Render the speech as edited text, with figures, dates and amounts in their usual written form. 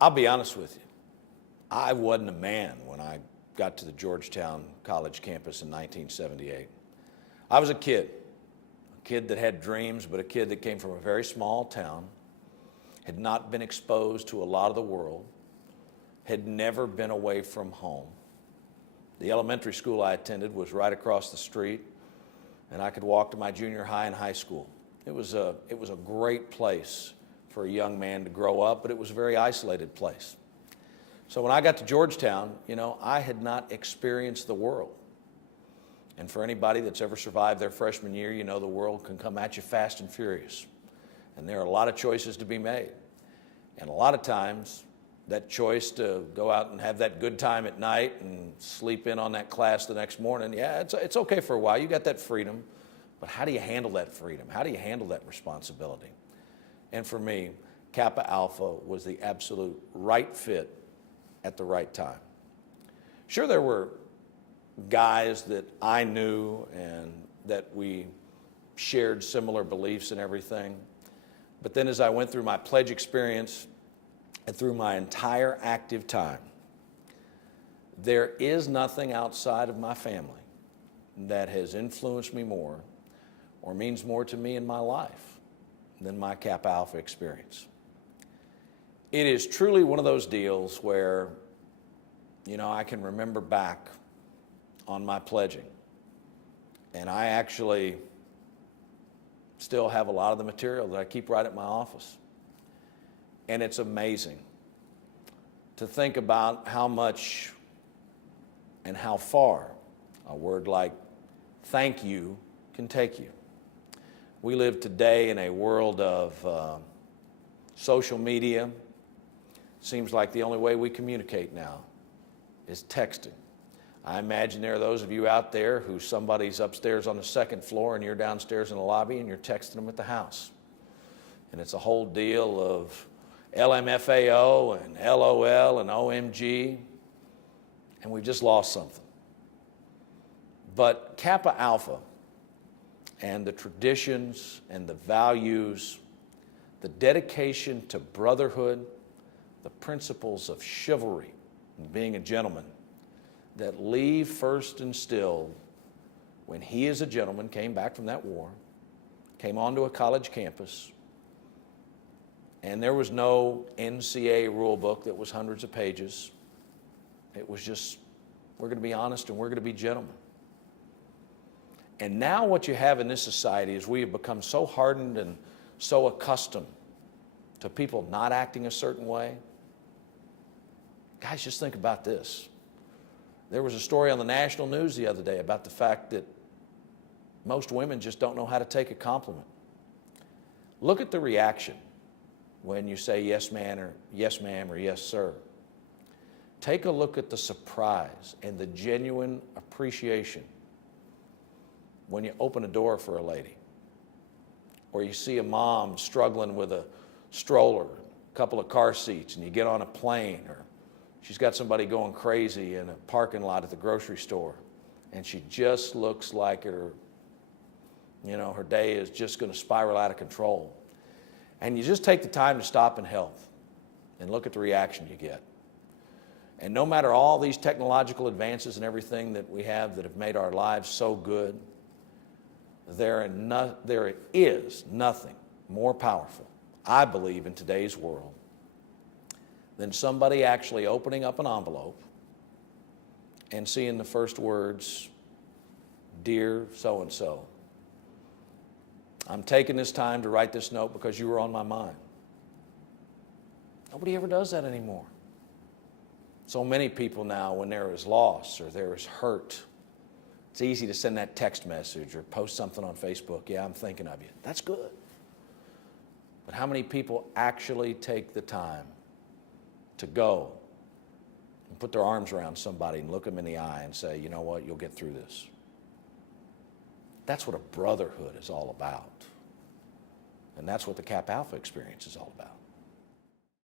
I'll be honest with you. I wasn't a man when I got to the Georgetown College campus in 1978. I was a kid that had dreams, but a kid that came from a very small town, had not been exposed to a lot of the world, had never been away from home. The elementary school I attended was right across the street, and I could walk to my junior high and high school. It was a great place for a young man to grow up, but it was a very isolated place. So when I got to Georgetown, I had not experienced the world. And for anybody that's ever survived their freshman year, the world can come at you fast and furious. And there are a lot of choices to be made. And a lot of times, that choice to go out and have that good time at night and sleep in on that class the next morning, yeah, it's okay for a while. You got that freedom. But how do you handle that freedom? How do you handle that responsibility? And for me, Kappa Alpha was the absolute right fit at the right time. Sure, there were guys that I knew and that we shared similar beliefs and everything. But then as I went through my pledge experience and through my entire active time, there is nothing outside of my family that has influenced me more or means more to me in my life than my Kappa Alpha experience. It is truly one of those deals where, I can remember back on my pledging, and I actually still have a lot of the material that I keep right at my office. And it's amazing to think about how much and how far a word like thank you can take you. We live today in a world of social media. Seems like the only way we communicate now is texting. I imagine there are those of you out there who somebody's upstairs on the second floor and you're downstairs in the lobby and you're texting them at the house. And it's a whole deal of LMFAO and LOL and OMG, and we've just lost something. But Kappa Alpha and the traditions and the values, the dedication to brotherhood, the principles of chivalry and being a gentleman that Lee first instilled when he as a gentleman came back from that war, came onto a college campus, and there was no NCAA rule book that was hundreds of pages. It was just, we're going to be honest and we're going to be gentlemen. And now what you have in this society is we have become so hardened and so accustomed to people not acting a certain way. Guys, just think about this. There was a story on the national news the other day about the fact that most women just don't know how to take a compliment. Look at the reaction when you say yes, man, or yes, ma'am, or yes, sir. Take a look at the surprise and the genuine appreciation when you open a door for a lady, or you see a mom struggling with a stroller, a couple of car seats, and you get on a plane, or she's got somebody going crazy in a parking lot at the grocery store, and she just looks like her day is just going to spiral out of control. And you just take the time to stop and help and look at the reaction you get. And no matter all these technological advances and everything that we have that have made our lives so good, there is nothing more powerful, I believe, in today's world than somebody actually opening up an envelope and seeing the first words, "Dear so-and-so, I'm taking this time to write this note because you were on my mind." Nobody ever does that anymore. So many people now, when there is loss or there is hurt, it's easy to send that text message or post something on Facebook. Yeah, I'm thinking of you. That's good. But how many people actually take the time to go and put their arms around somebody and look them in the eye and say, you know what, you'll get through this? That's what a brotherhood is all about. And that's what the Kappa Alpha experience is all about.